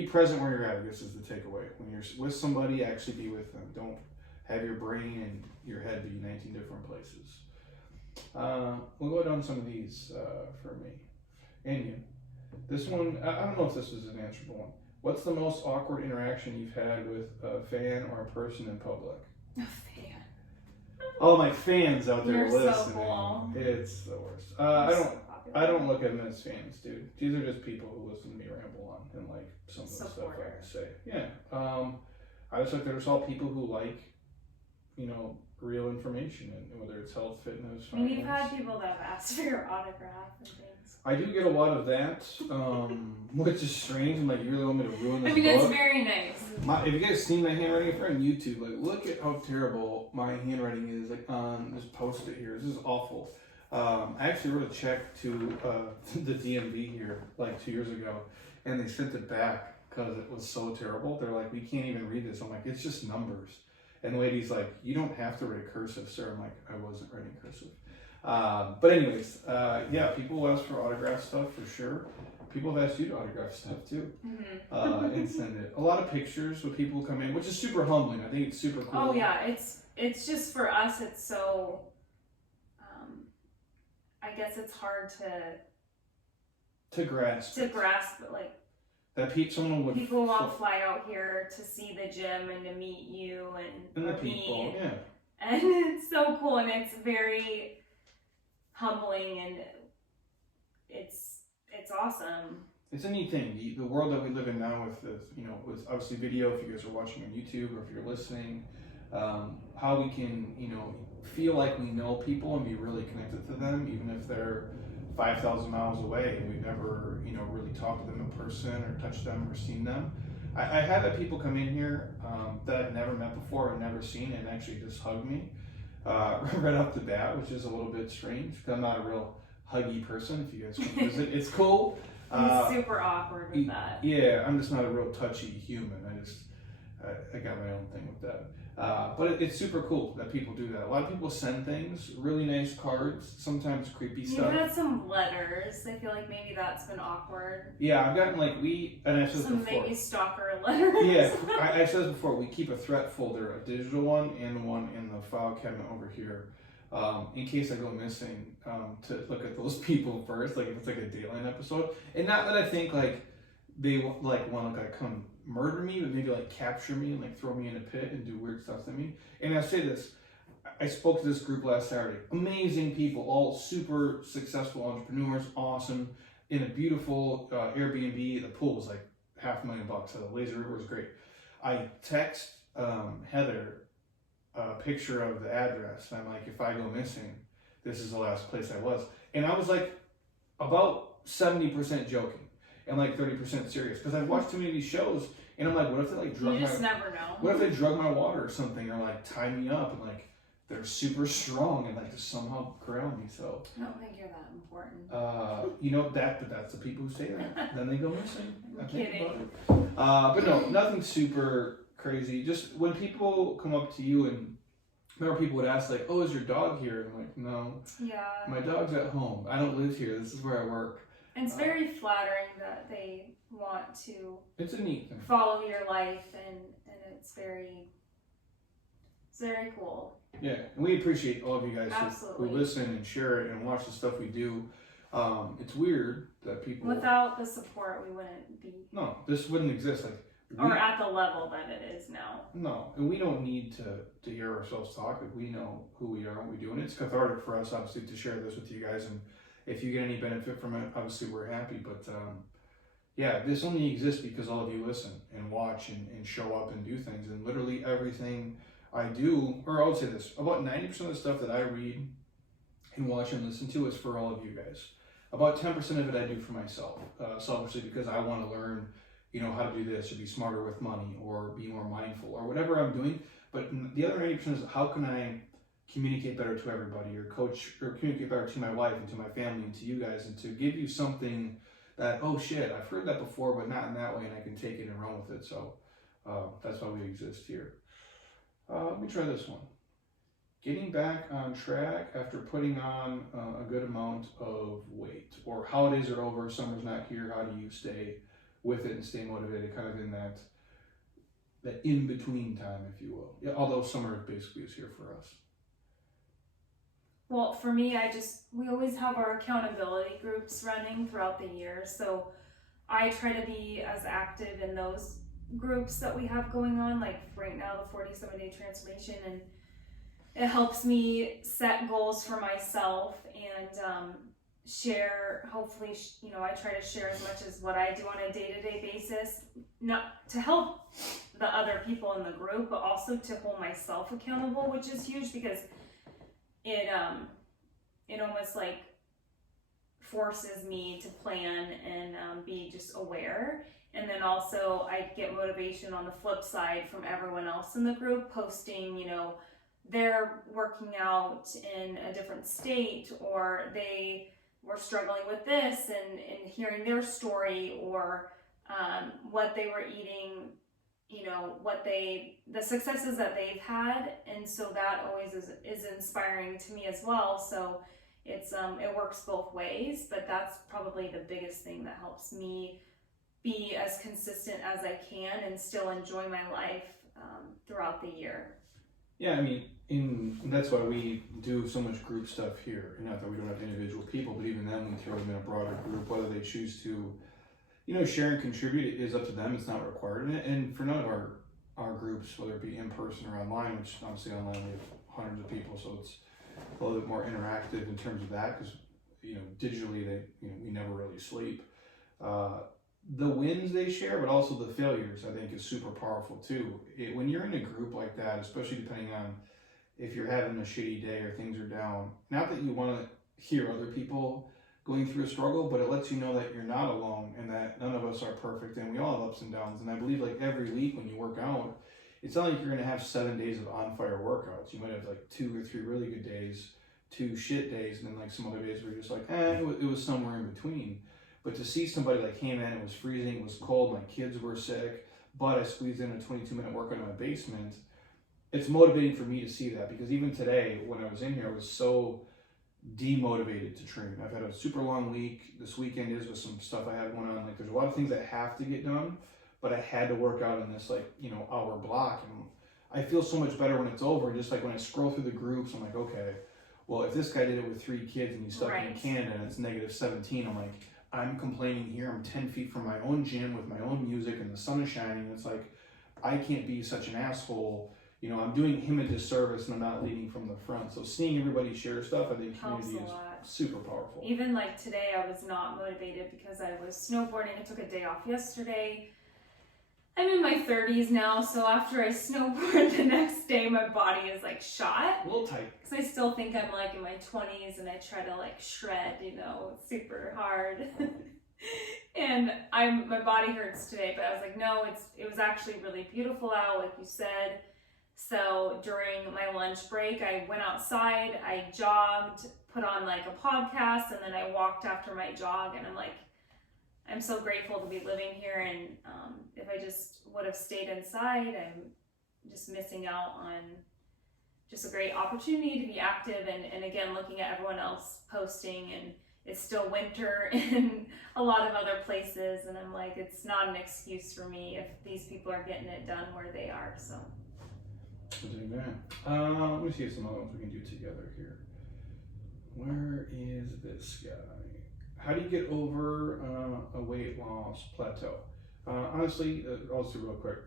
present where you're at. I guess is the takeaway. When you're with somebody, actually be with them. Don't have your brain and your head be 19 different places. We'll go down some of these for me and you. This one, I don't know if this is an answerable one. What's the most awkward interaction you've had with a fan or a person in public? A fan. All my fans out there You're listening. So cool. It's the worst. I don't look at them as fans, dude. These are just people who listen to me ramble on and like some of the stuff I say. Yeah. I just like there's all people who like, real information, and whether it's health, fitness, finance. I mean, you've had people that have asked for your autograph and things. I do get a lot of that, which is strange. I'm like, you really want me to ruin this book? It's very nice. If you guys seen my handwriting, if you're on YouTube, like, look at how terrible my handwriting is. Like, on this post-it here, this is awful. I actually wrote a check to the DMV here like 2 years ago, and they sent it back because it was so terrible. They're like, we can't even read this. I'm like, it's just numbers. And the lady's like, you don't have to write cursive, sir. I'm like, I wasn't writing cursive. But anyways, yeah, people ask for autograph stuff for sure. People have asked you to autograph stuff too, and send it. A lot of pictures when people come in, which is super humbling. I think it's super cool. Oh yeah, it's just for us. It's so. I guess it's hard to grasp. But like that someone would. People will fly out here to see the gym and to meet you and the people, yeah. And it's so cool, and it's very humbling, and it's awesome. It's a neat thing. The world that we live in now with this, with obviously video, if you guys are watching on YouTube or if you're listening, how we can, feel like we know people and be really connected to them, even if they're 5,000 miles away and we've never, really talked to them in person or touched them or seen them. I have had people come in here that I've never met before and never seen and actually just hug me right off the bat, which is a little bit strange because I'm not a real huggy person. If you guys can visit, it's cool. He's super awkward with that. Yeah, I'm just not a real touchy human. I got my own thing with that. But it's super cool that people do that. A lot of people send things, really nice cards, sometimes creepy stuff. You've had some letters. I feel like maybe that's been awkward. Yeah, I've gotten and I've said some before. maybe stalker letters. Yeah, I said this before. We keep a threat folder, a digital one and one in the file cabinet over here. In case I go missing, to look at those people first, like if it's like a Dateline episode. And not that I think like they want to like come murder me, but maybe like capture me and like throw me in a pit and do weird stuff to me. And I say this, I spoke to this group last Saturday. Amazing people, all super successful entrepreneurs, awesome, in a beautiful Airbnb. The pool was like $500,000. So the lazy river was great. I text Heather a picture of the address, and I'm like, if I go missing, this is the last place I was. And I was like about 70% joking and like 30% serious, because I've watched too many of these shows, and I'm like, what if they like drug never know. What if they drug my water or something, or like tie me up, and like they're super strong and like just somehow corral me? So I don't think you're that important. But that's the people who say that. Then they go missing. I'm kidding. But no, nothing super crazy. Just when people come up to you, and remember people would ask like, oh, is your dog here? And I'm like, no. Yeah. My dog's at home. I don't live here. This is where I work. And it's very flattering that they want to. It's a neat thing. Follow your life, and it's very cool. Yeah, and we appreciate all of you guys who listen and share it and watch the stuff we do. It's weird that people. Without the support, we wouldn't be. No, this wouldn't exist. Or at the level that it is now. No, and we don't need to hear ourselves talk. We know who we are and what we do, and it's cathartic for us, obviously, to share this with you guys. And if you get any benefit from it, obviously we're happy. But yeah, this only exists because all of you listen and watch and show up and do things. And literally everything I do, or I would say this, about 90% of the stuff that I read and watch and listen to is for all of you guys. About 10% of it I do for myself, selfishly, because I want to learn, how to do this, or be smarter with money, or be more mindful, or whatever I'm doing. But the other 80% is how can I communicate better to everybody, or coach, or communicate better to my wife and to my family and to you guys, and to give you something that, oh shit, I've heard that before, but not in that way, and I can take it and run with it. So that's why we exist here. Let me try this one. Getting back on track after putting on a good amount of weight, or holidays are over, summer's not here, how do you stay with it and stay motivated, kind of in that in-between time, if you will. Yeah, although summer basically is here for us. Well, for me, we always have our accountability groups running throughout the year, so I try to be as active in those groups that we have going on, like right now, the 47-day transformation, and it helps me set goals for myself and share, hopefully, I try to share as much as what I do on a day-to-day basis, not to help the other people in the group, but also to hold myself accountable, which is huge because it almost like forces me to plan and be just aware. And then also I get motivation on the flip side from everyone else in the group posting, they're working out in a different state, or they were struggling with this, and hearing their story, or what they were eating, the successes that they've had. And so that always is inspiring to me as well. So it works both ways, but that's probably the biggest thing that helps me be as consistent as I can and still enjoy my life throughout the year. Yeah, I mean, that's why we do so much group stuff here. Not that we don't have individual people, but even then we throw them in a broader group, whether they choose to, share and contribute is up to them. It's not required. And for none of our groups, whether it be in person or online, which obviously online we have hundreds of people, so it's a little bit more interactive in terms of that, because, digitally we never really sleep. The wins they share, but also the failures, I think, is super powerful too. When you're in a group like that, especially depending on if you're having a shitty day or things are down, not that you want to hear other people going through a struggle, but it lets you know that you're not alone and that none of us are perfect and we all have ups and downs. And I believe like every week when you work out, it's not like you're going to have 7 days of on fire workouts. You might have like 2 or 3 really good days, 2 shit days, and then like some other days where you're just like, it was somewhere in between. But to see somebody like, hey man, it was freezing, it was cold, my kids were sick, but I squeezed in a 22-minute workout in my basement, it's motivating for me to see that, because even today, when I was in here, I was so demotivated to train. I've had a super long week. This weekend is with some stuff I have going on. Like there's a lot of things that have to get done, but I had to work out in this hour block. And I feel so much better when it's over. Just like when I scroll through the groups, I'm like, okay, well, if this guy did it with 3 kids and he's stuck in Canada and it's -17, I'm like, I'm complaining here. I'm 10 feet from my own gym with my own music and the sun is shining. It's like, I can't be such an asshole. I'm doing him a disservice and I'm not leading from the front. So seeing everybody share stuff, I think community is super powerful. Even like today, I was not motivated because I was snowboarding. I took a day off yesterday. I'm in my 30s now, so after I snowboard the next day, my body is like shot. A little tight. Because I still think I'm like in my 20s and I try to like shred, super hard. And my body hurts today, but I was like, no, it was actually really beautiful out, like you said. So during my lunch break, I went outside, I jogged, put on like a podcast, and then I walked after my jog. And I'm so grateful to be living here. And if I just would have stayed inside, I'm just missing out on just a great opportunity to be active. And again, looking at everyone else posting, and it's still winter in a lot of other places. And I'm like, it's not an excuse for me if these people are getting it done where they are. So. Let me see if some other ones we can do together here. Where is this guy? How do you get over a weight loss plateau? Honestly, I'll just do real quick.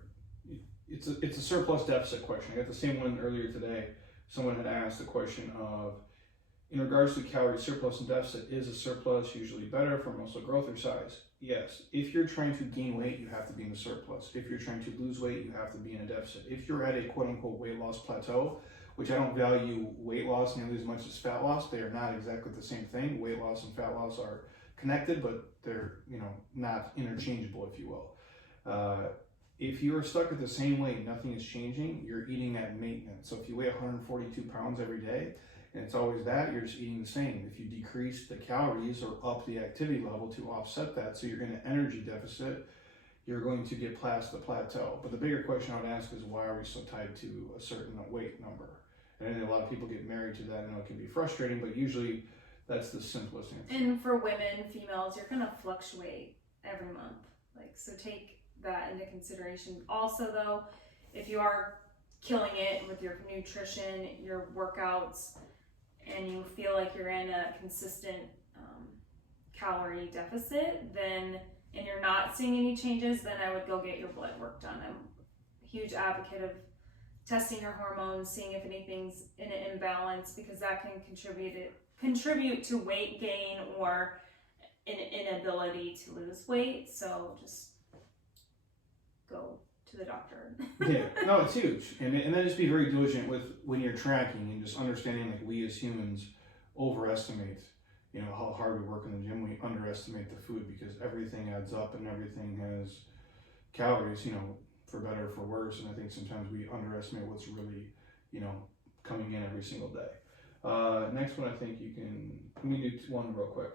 It's a surplus deficit question. I got the same one earlier today. Someone had asked the question of, in regards to calorie surplus and deficit, is a surplus usually better for muscle growth or size? Yes. If you're trying to gain weight, you have to be in the surplus. If you're trying to lose weight, you have to be in a deficit. If you're at a quote-unquote weight loss plateau, which I don't value weight loss nearly as much as fat loss, they are not exactly the same thing. Weight loss and fat loss are connected, but they're not interchangeable, if you will. If you are stuck at the same weight, nothing is changing, you're eating at maintenance. So if you weigh 142 pounds every day, and it's always that, you're just eating the same. If you decrease the calories or up the activity level to offset that, so you're in an energy deficit, you're going to get past the plateau. But the bigger question I would ask is, why are we so tied to a certain weight number? And I think a lot of people get married to that, and it can be frustrating, but usually that's the simplest answer. And for women, females, you're going to fluctuate every month. So take that into consideration. Also though, if you are killing it with your nutrition, your workouts, and you feel like you're in a consistent calorie deficit, and you're not seeing any changes, then I would go get your blood work done. I'm a huge advocate of testing your hormones, seeing if anything's in an imbalance, because that can contribute to weight gain or an inability to lose weight. So just go to the doctor. Yeah, no, it's huge. And then just be very diligent with when you're tracking, and just understanding like we as humans overestimate, how hard we work in the gym. We underestimate the food, because everything adds up and everything has calories, for better or for worse. And I think sometimes we underestimate what's really, coming in every single day. Next one, I think let me do one real quick.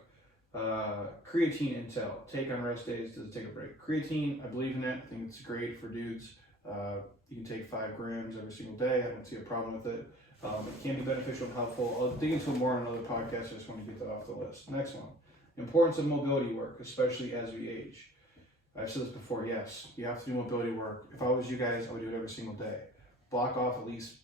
Creatine intel. Take on rest days. Does it take a break? Creatine, I believe in it. I think it's great for dudes. You can take 5 grams every single day. I don't see a problem with it. It can be beneficial and helpful. I'll dig into it more on another podcast. I just want to get that off the list. Next one. Importance of mobility work, especially as we age. I've said this before, yes, you have to do mobility work. If I was you guys, I would do it every single day. Block off at least,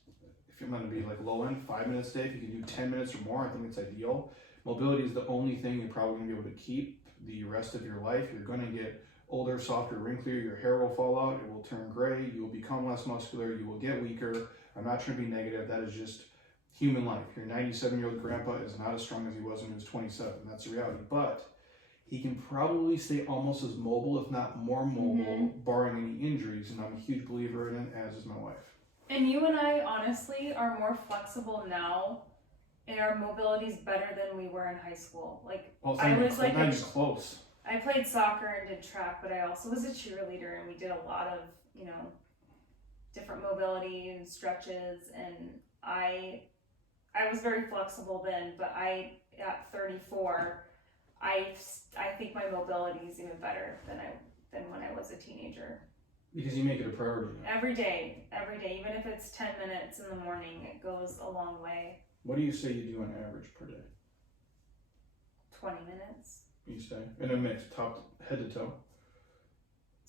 if you're going to be like low end, 5 minutes a day. If you can do 10 minutes or more, I think it's ideal. Mobility is the only thing you're probably going to be able to keep the rest of your life. You're going to get older, softer, wrinklier. Your hair will fall out. It will turn gray. You will become less muscular. You will get weaker. I'm not trying to be negative. That is just human life. Your 97-year-old grandpa is not as strong as he was when he was 27. That's the reality. But he can probably stay almost as mobile, if not more mobile, barring any injuries. And I'm a huge believer in it, as is my wife. And you and I, honestly, are more flexible now, and our mobility is better than we were in high school. Like, I was like, not even close. I played soccer and did track, but I also was a cheerleader, and we did a lot of, different mobility and stretches, and I was very flexible then, but at 34, I think my mobility is even better than when I was a teenager. Because you make it a priority now. Every day, even if it's 10 minutes in the morning, it goes a long way. What do you say you do on average per day? 20 minutes. Each day? In a mix, head to toe?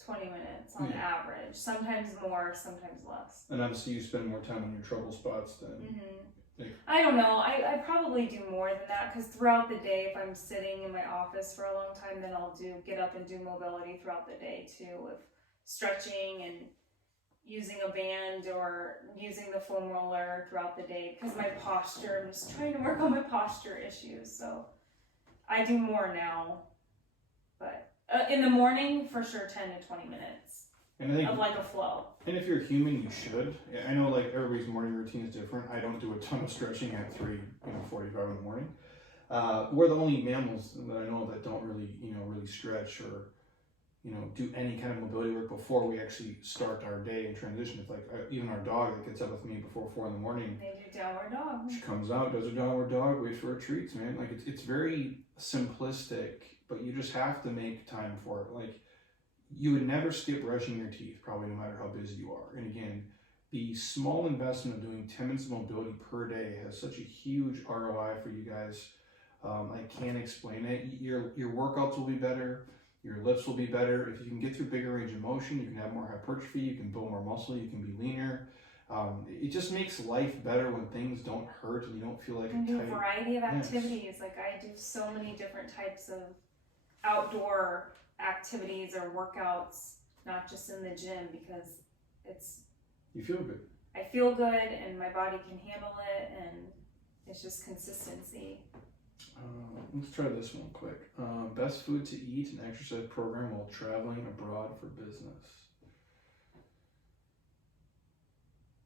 20 minutes on average. Sometimes more, sometimes less. And obviously you spend more time on your trouble spots than... I don't know. I probably do more than that, because throughout the day, if I'm sitting in my office for a long time, then I'll get up and do mobility throughout the day too, with stretching and using a band or using the foam roller throughout the day, because my posture, I'm just trying to work on my posture issues. So I do more now, but in the morning, for sure, 10 to 20 minutes. And I think, of like a flow. And if you're human, you should. I know like everybody's morning routine is different. I don't do a ton of stretching at 3:45 in the morning. We're the only mammals that I know that don't really, really stretch or, do any kind of mobility work before we actually start our day and transition. It's like even our dog that gets up with me before 4 in the morning. They do downward dog. She comes out, does her downward dog, waits for her treats, man. Like it's very simplistic, but you just have to make time for it. Like, you would never skip brushing your teeth, probably no matter how busy you are. And again, the small investment of doing 10 minutes of mobility per day has such a huge ROI for you guys. I can't explain it. Your workouts will be better. Your lifts will be better. If you can get through bigger range of motion, you can have more hypertrophy, you can build more muscle, you can be leaner. It just makes life better when things don't hurt and you don't feel like a tight... a variety of activities. Yes. Like, I do so many different types of outdoor activities or workouts, not just in the gym, because you feel good. I feel good and my body can handle it, and it's just consistency. Let's try this one quick. Best food to eat and exercise program while traveling abroad for business.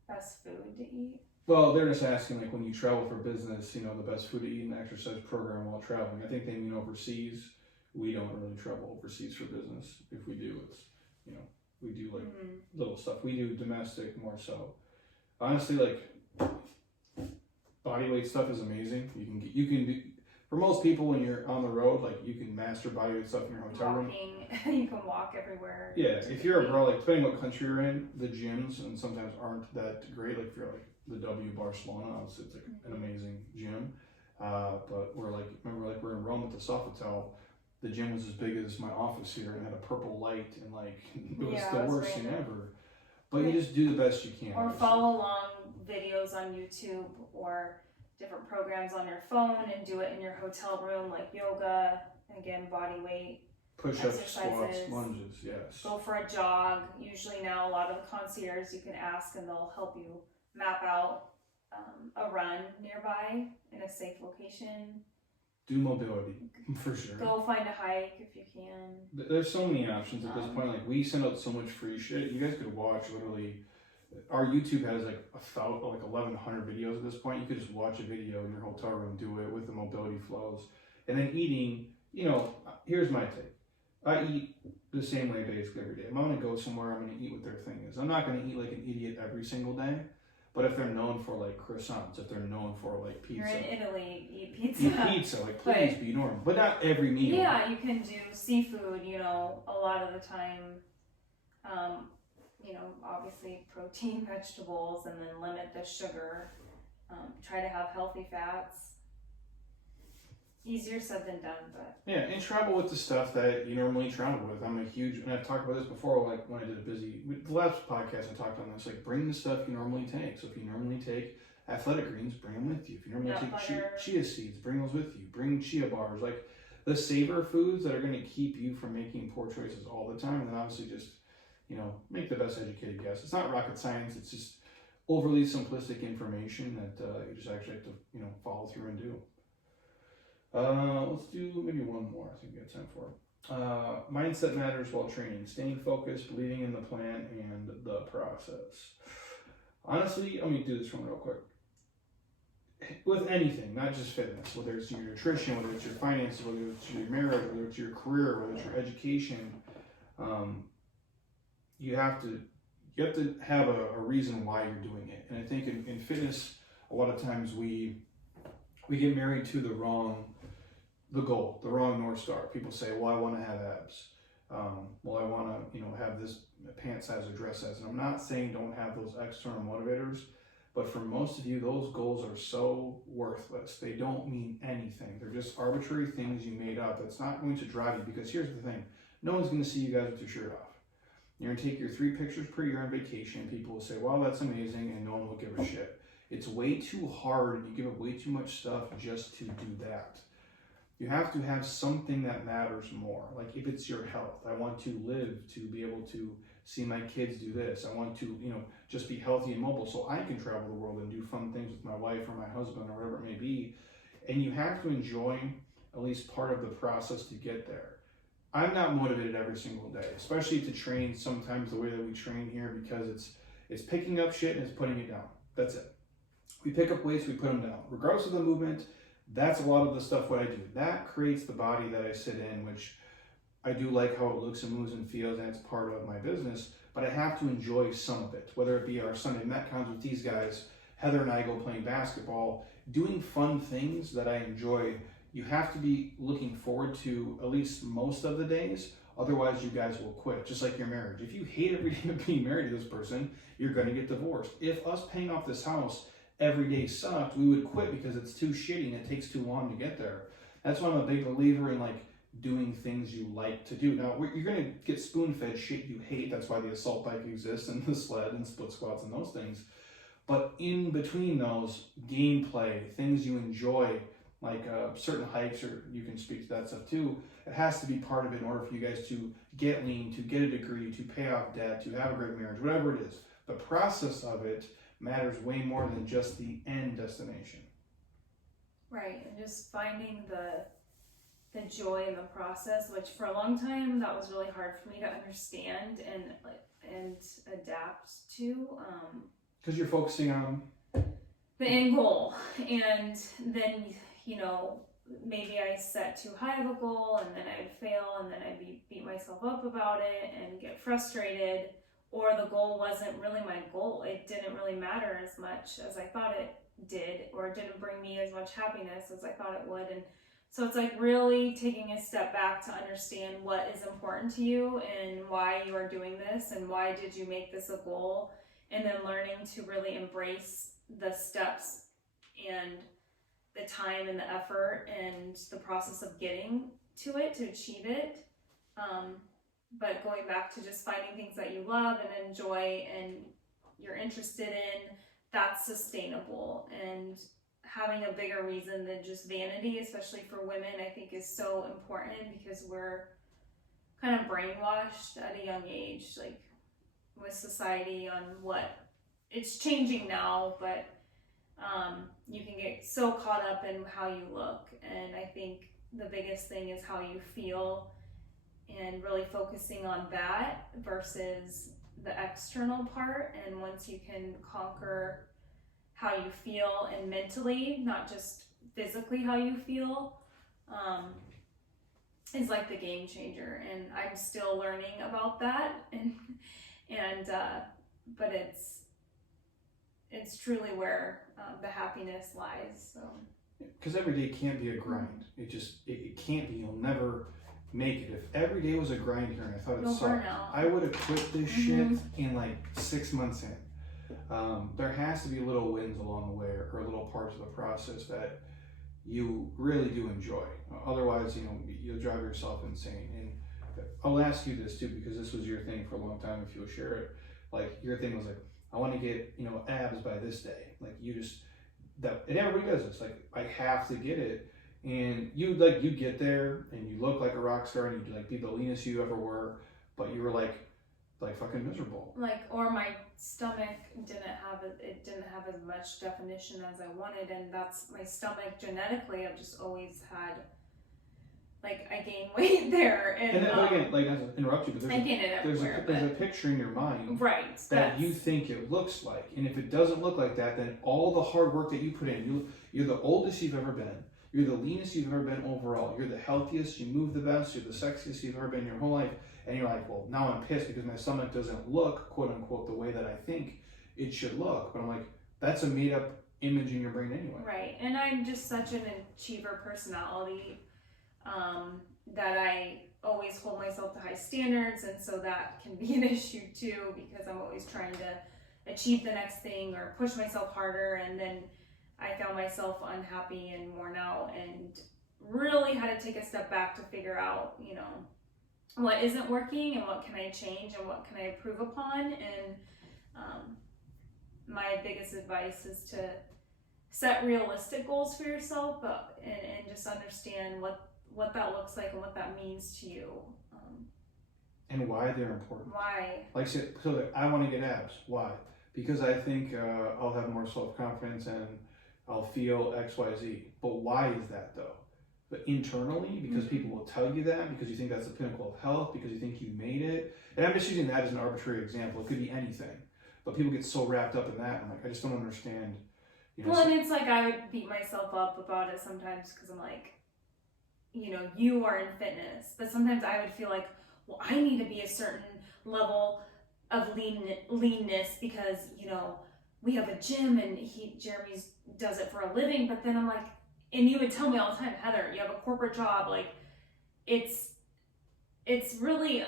Best food to eat? Well, they're just asking, like, when you travel for business, the best food to eat and exercise program while traveling. I think they mean overseas. We don't really travel overseas for business. If we do, it's, we do like little stuff. We do domestic more so. Honestly, like, body weight stuff is amazing. You can do, for most people when you're on the road, like, you can master body weight stuff in your hotel room. You can walk everywhere. Yeah, if you're abroad, like, depending what country you're in, the gyms and sometimes aren't that great. Like, if you're like the W Barcelona, obviously it's like an amazing gym. But we're like, remember, like, we're in Rome at the Sofitel. The gym was as big as my office here and had a purple light, and like it was the worst thing ever. But you just do the best you can. Or follow along videos on YouTube or different programs on your phone and do it in your hotel room, like yoga, and again, body weight, push-ups, squats, lunges, yes. Go for a jog. Usually now a lot of the concierges you can ask and they'll help you map out a run nearby in a safe location. Do mobility, for sure. Go find a hike if you can. There's so many options at this point. Like, we send out so much free shit. You guys could watch literally. Our YouTube has like 1,100 videos at this point. You could just watch a video in your hotel room, do it with the mobility flows, and then eating. Here's my take. I eat the same way basically every day. If I'm gonna go somewhere, I'm gonna eat what their thing is. I'm not gonna eat like an idiot every single day, But if they're known for like croissants, if they're known for like pizza, you're in Italy, eat pizza. eat pizza, like please be normal, but not every meal. Yeah, you can do seafood, a lot of the time. Obviously protein, vegetables, and then limit the sugar. Try to have healthy fats. Easier said than done, but yeah, and travel with the stuff that you normally travel with. I'm a huge, and I've talked about this before, like when I did the last podcast I talked on this, like bring the stuff you normally take. So if you normally take athletic greens, bring them with you. If you normally take chia seeds, bring those with you. Bring chia bars, like the savor foods that are going to keep you from making poor choices all the time. And then obviously just, make the best educated guess. It's not rocket science. It's just overly simplistic information that you just actually have to, follow through and do. Let's do maybe one more. I think we have time for. Mindset matters while training. Staying focused, believing in the plan and the process. Honestly, let me do this one real quick. With anything, not just fitness, whether it's your nutrition, whether it's your finances, whether it's your marriage, whether it's your career, whether it's your education, you have to have a reason why you're doing it. And I think in fitness, a lot of times we get married to the goal, the wrong North Star. People say, well, I want to have abs. Well, I want to, have this pant size or dress size. And I'm not saying don't have those external motivators, but for most of you, those goals are so worthless. They don't mean anything. They're just arbitrary things you made up. That's not going to drive you, because here's the thing. No one's going to see you guys with your shirt off. You're going to take your 3 pictures per year on vacation. People will say, wow, that's amazing. And no one will give a shit. It's way too hard. You give up way too much stuff just to do that. You have to have something that matters more. Like if it's your health, I want to live to be able to see my kids do this. I want to, just be healthy and mobile so I can travel the world and do fun things with my wife or my husband or whatever it may be. And you have to enjoy at least part of the process to get there. I'm not motivated every single day, especially to train sometimes the way that we train here, because it's picking up shit and it's putting it down. That's it. We pick up weights, we put them down. Regardless of the movement, that's a lot of the stuff what I do. That creates the body that I sit in, which I do like how it looks and moves and feels, and it's part of my business, but I have to enjoy some of it, whether it be our Sunday Metcons with these guys, Heather and I go playing basketball, doing fun things that I enjoy. You have to be looking forward to at least most of the days, otherwise you guys will quit, just like your marriage. If you hate every day of being married to this person, you're going to get divorced. If us paying off this house every day sucked, we would quit because it's too shitty and it takes too long to get there. That's why I'm a big believer in doing things you like to do. Now, you're going to get spoon-fed shit you hate. That's why the assault bike exists and the sled and split squats and those things. But in between those, gameplay, things you enjoy, like certain hikes, or you can speak to that stuff too, it has to be part of it in order for you guys to get lean, to get a degree, to pay off debt, to have a great marriage, whatever it is. The process of it matters way more than just the end destination. Right, and just finding the joy in the process, which for a long time that was really hard for me to understand and adapt to. Because you're focusing on the end goal, and then maybe I set too high of a goal, and then I'd fail, and then I'd beat myself up about it and get frustrated. Or the goal wasn't really my goal. It didn't really matter as much as I thought it did, or it didn't bring me as much happiness as I thought it would. And so it's really taking a step back to understand what is important to you and why you are doing this and why did you make this a goal, and then learning to really embrace the steps and the time and the effort and the process of getting to it, to achieve it. But going back to just finding things that you love and enjoy and you're interested in, that's sustainable. And having a bigger reason than just vanity, especially for women, I think is so important, because we're kind of brainwashed at a young age, with society on what it's changing now, but you can get so caught up in how you look. And I think the biggest thing is how you feel, and really focusing on that versus the external part. And once you can conquer how you feel and mentally, not just physically how you feel, is the game changer. And I'm still learning about that, but it's it's truly where the happiness lies. So. Because every day can't be a grind. It can't be. You'll never make it. If every day was a grind here and I thought it sucked, I would have quit this shit in like 6 months in. There has to be little wins along the way, or little parts of the process that you really do enjoy. Otherwise, you'll drive yourself insane. And I'll ask you this too, because this was your thing for a long time. If you'll share it, like your thing was like, I want to get abs by this day. Like and everybody does this. Like I have to get it, and you get there and you look like a rock star and you like be the leanest you ever were, but you were like fucking miserable. Or my stomach didn't have as much definition as I wanted, and that's my stomach genetically. I've just always had, I gain weight there, and then, again, not to interrupt you, but I gain it everywhere. There's a picture in your mind, right, that you think it looks like, and if it doesn't look like that, then all the hard work that you put in, you're the oldest you've ever been, you're the leanest you've ever been overall, you're the healthiest, you move the best, you're the sexiest you've ever been your whole life. And you're like, well, now I'm pissed because my stomach doesn't look, quote unquote, the way that I think it should look. But I'm like, that's a made up image in your brain anyway. Right. And I'm just such an achiever personality that I always hold myself to high standards. And so that can be an issue too, because I'm always trying to achieve the next thing or push myself harder. And then I found myself unhappy and worn out and really had to take a step back to figure out, what isn't working and what can I change and what can I improve upon. And my biggest advice is to set realistic goals for yourself, and just understand what that looks like and what that means to you. And why they're important. Why? So I want to get abs. Why? Because I think I'll have more self-confidence and I'll feel X, Y, Z. But why is that though? But internally, because people will tell you that, because you think that's the pinnacle of health, because you think you made it. And I'm just using that as an arbitrary example. It could be anything. But people get so wrapped up in that. I'm like, I just don't understand. And it's like I would beat myself up about it sometimes because I'm like, you are in fitness. But sometimes I would feel like, well, I need to be a certain level of leanness because, we have a gym and Jeremy does it for a living. But then I'm like, and you would tell me all the time, Heather, you have a corporate job, it's really,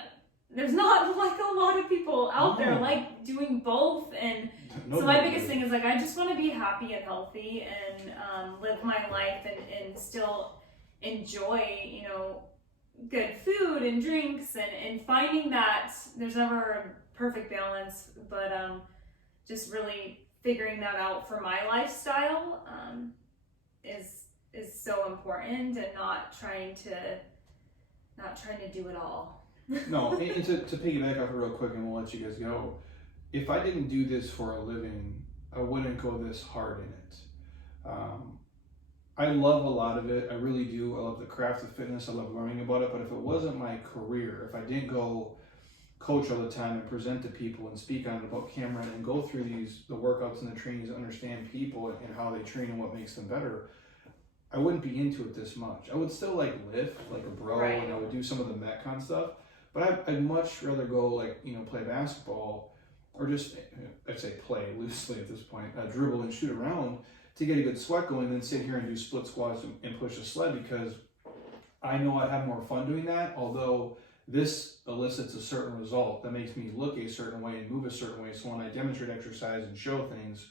there's not a lot of people out there doing both. And so my biggest thing is I just want to be happy and healthy and live my life and still enjoy, good food and drinks and finding that there's never a perfect balance, but just really figuring that out for my lifestyle is so important, and not trying to do it all. No, and to piggyback off it real quick, and we'll let you guys go. If I didn't do this for a living, I wouldn't go this hard in it. I love a lot of it. I really do. I love the craft of fitness. I love learning about it. But if it wasn't my career, if I didn't go coach all the time and present to people and speak on it about camera and go through the workouts and the trainings, understand people and how they train and what makes them better, I wouldn't be into it this much. I would still lift like a bro, right, and I would do some of the Metcon stuff, but I'd much rather go play basketball, or just, I'd say play loosely at this point, dribble and shoot around to get a good sweat going, than sit here and do split squats and push a sled, because I know I'd have more fun doing that. Although this elicits a certain result that makes me look a certain way and move a certain way. So when I demonstrate exercise and show things,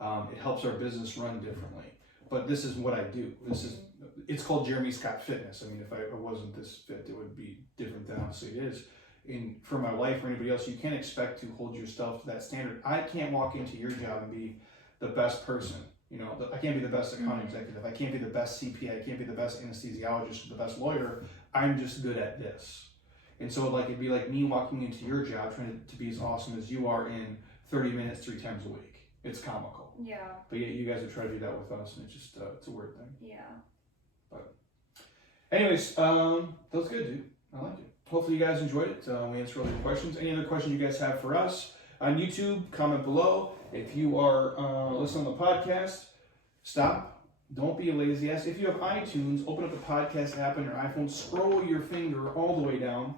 it helps our business run differently. But this is what I do. It's called Jeremy Scott Fitness. I mean, if I wasn't this fit, it would be different than obviously it is. And for my wife or anybody else, you can't expect to hold yourself to that standard. I can't walk into your job and be the best person. I can't be the best accounting executive. I can't be the best CPA. I can't be the best anesthesiologist or the best lawyer. I'm just good at this. And so it'd be like me walking into your job trying to be as awesome as you are in 30 minutes 3 times a week. It's comical. Yeah. But yet you guys would try to do that with us, and it's just it's a weird thing. Yeah. But anyways, that was good, dude. I like it. Hopefully you guys enjoyed it. We answered all your questions. Any other questions you guys have for us on YouTube, comment below. If you are listening on the podcast, stop. Don't be a lazy ass. If you have iTunes, open up the podcast app on your iPhone, scroll your finger all the way down,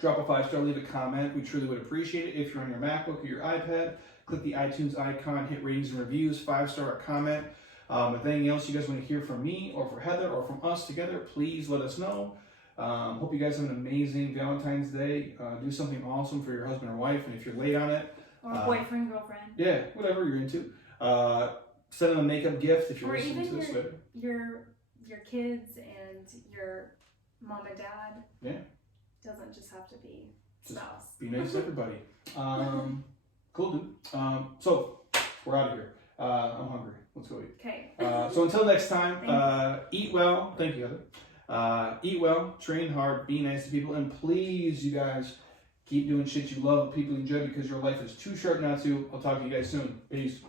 drop a 5-star, leave a comment. We truly would appreciate it. If you're on your MacBook or your iPad, click the iTunes icon, hit ratings and reviews, 5-star comment. If anything else you guys want to hear from me or from Heather or from us together, please let us know. Hope you guys have an amazing Valentine's Day. Do something awesome for your husband or wife, and if you're late on it, or boyfriend, girlfriend. Yeah, whatever you're into. Send them a makeup gift if you're or listening to this later. Your kids and your mom and dad. Yeah. Doesn't just have to be spouse. Be nice to everybody. Cool, dude. So we're out of here. I'm hungry. Let's go eat. Okay. So until next time, eat well. Thank you, Heather. Eat well, train hard, be nice to people, and please, you guys, keep doing shit you love, people enjoy, because your life is too short not to. I'll talk to you guys soon. Peace.